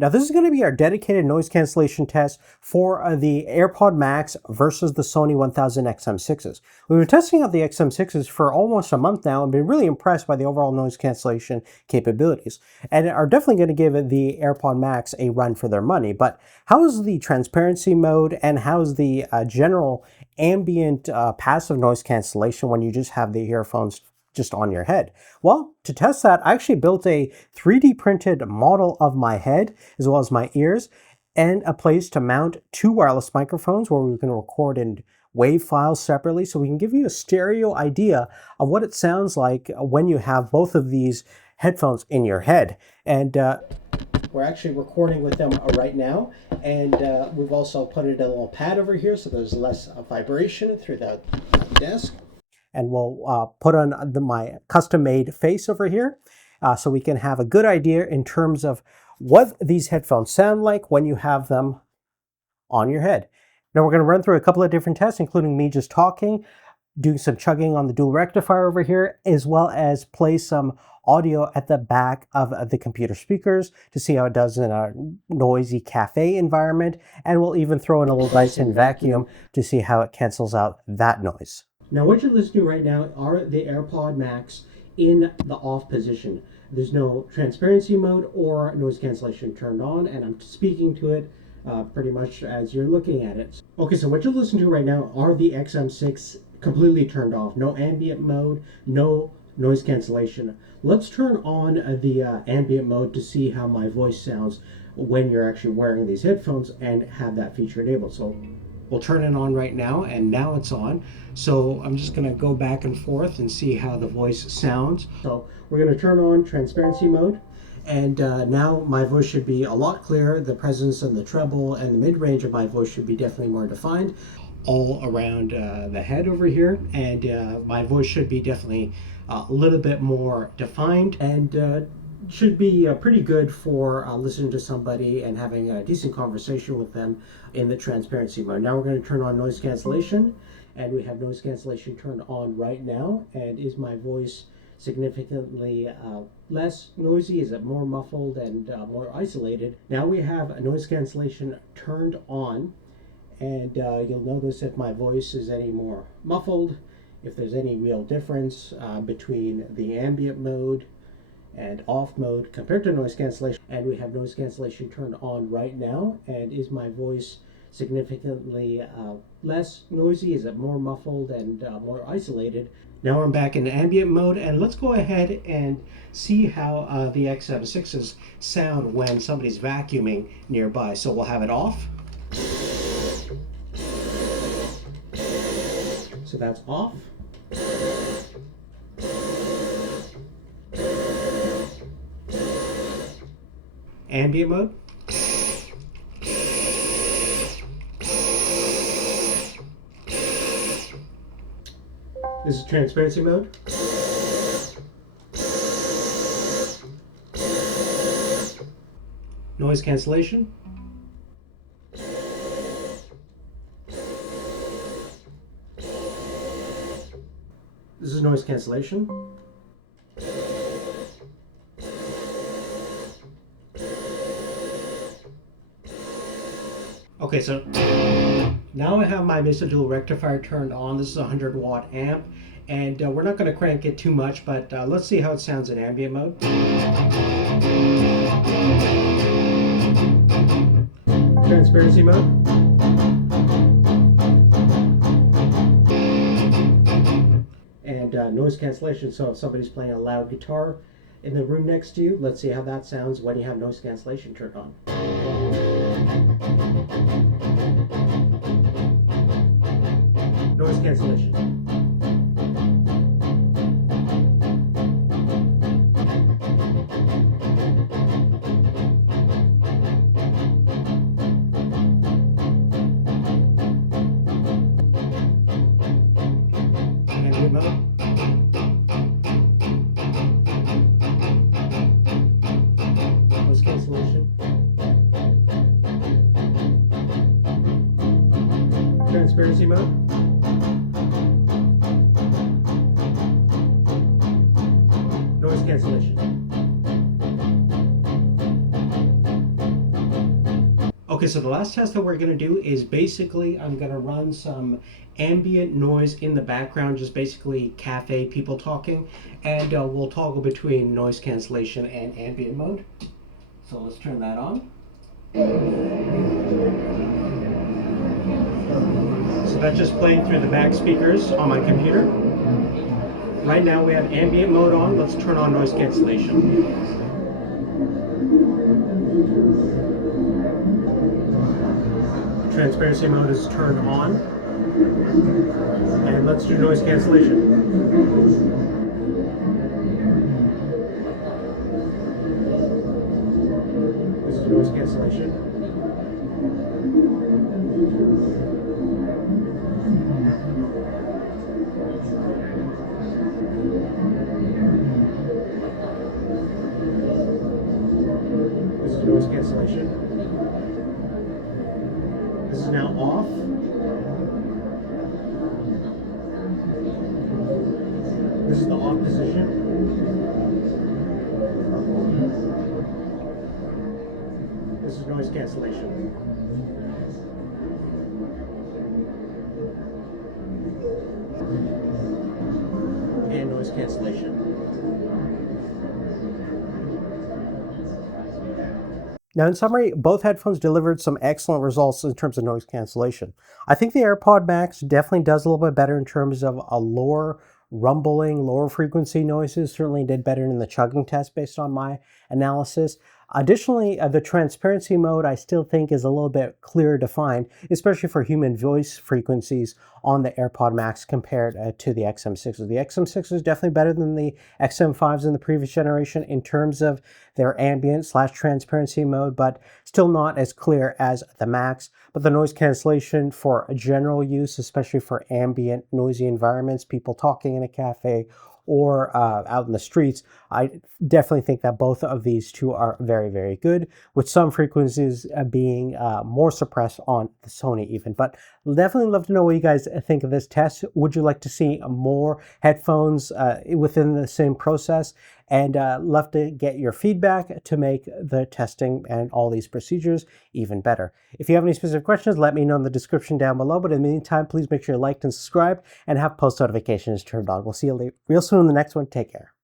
Now this is going to be our dedicated noise cancellation test for the AirPod Max versus the Sony WH-1000XM6s. We've been testing out the XM6s for almost a month now and been really impressed by the overall noise cancellation capabilities, and are definitely going to give the AirPod Max a run for their money. But how's the transparency mode and how's the general ambient passive noise cancellation when you just have the earphones just on your head? Well, to test that, I actually built a 3D printed model of my head as well as my ears and a place to mount two wireless microphones where we can record in WAV files separately, so we can give you a stereo idea of what it sounds like when you have both of these headphones in your head. And we're actually recording with them right now, and we've also put it in a little pad over here so there's less vibration through the desk. And we'll put on my custom-made face over here so we can have a good idea in terms of what these headphones sound like when you have them on your head. Now we're going to run through a couple of different tests, including me just talking, doing some chugging on the dual rectifier over here, as well as play some audio at the back of the computer speakers to see how it does in a noisy cafe environment. And we'll even throw in a little Dyson vacuum to see how it cancels out that noise. Now what you're listening to right now are the AirPod Max in the off position. There's no transparency mode or noise cancellation turned on, and I'm speaking to it pretty much as you're looking at it. Okay, so what you're listening to right now are the XM6 completely turned off. No ambient mode, no noise cancellation. Let's turn on the ambient mode to see how my voice sounds when you're actually wearing these headphones and have that feature enabled. So we'll turn it on right now, and now it's on. So I'm just gonna go back and forth and see how the voice sounds. So we're gonna turn on transparency mode, and now my voice should be a lot clearer. The presence and the treble and the mid-range of my voice should be definitely more defined all around the head over here, and my voice should be definitely a little bit more defined, and should be pretty good for listening to somebody and having a decent conversation with them in the transparency mode. Now we're going to turn on noise cancellation, and we have noise cancellation turned on right now. And is my voice significantly less noisy? Is it more muffled and more isolated? Now we have a noise cancellation turned on, and you'll notice if my voice is any more muffled, if there's any real difference between the ambient mode and off mode compared to noise cancellation. And we have noise cancellation turned on right now. And is my voice significantly less noisy? Is it more muffled and more isolated? Now I'm back in ambient mode, and let's go ahead and see how the XM6s sound when somebody's vacuuming nearby. So we'll have it off. So that's off. Ambient mode. This is transparency mode. Noise cancellation. This is noise cancellation. Okay, so now I have my Mesa Dual Rectifier turned on. This is a 100-watt amp, and we're not going to crank it too much, but let's see how it sounds in ambient mode. Transparency mode. And noise cancellation, so if somebody's playing a loud guitar in the room next to you, let's see how that sounds when you have noise cancellation turned on. Noise cancellation. Ambient mode. Noise cancellation. Transparency mode. Noise cancellation. Okay, so the last test that we're going to do is basically I'm going to run some ambient noise in the background, just basically cafe people talking, and we'll toggle between noise cancellation and ambient mode. So let's turn that on. So that's just playing through the back speakers on my computer. Right now we have ambient mode on. Let's turn on noise cancellation. Transparency mode is turned on. And let's do noise cancellation. This is noise cancellation. This is noise cancellation. This is now off. This is the off position. This is noise cancellation. And noise cancellation. Now, in summary, both headphones delivered some excellent results in terms of noise cancellation. I think the AirPod Max definitely does a little bit better in terms of a lower rumbling, lower frequency noises. Certainly did better in the chugging test based on my analysis. Additionally, the transparency mode I still think is a little bit clearer defined, especially for human voice frequencies on the AirPod Max compared to the XM6s. The XM6 is definitely better than the XM5s in the previous generation in terms of their ambient/transparency mode, but still not as clear as the Max. But the noise cancellation for general use, especially for ambient noisy environments, people talking in a cafe or out in the streets, I definitely think that both of these two are very, very good, with some frequencies being more suppressed on the Sony even. But definitely love to know what you guys think of this test. Would you like to see more headphones within the same process? And love to get your feedback to make the testing and all these procedures even better. If you have any specific questions, let me know in the description down below. But in the meantime, please make sure you like and subscribe and have post notifications turned on. We'll see you real soon in the next one. Take care.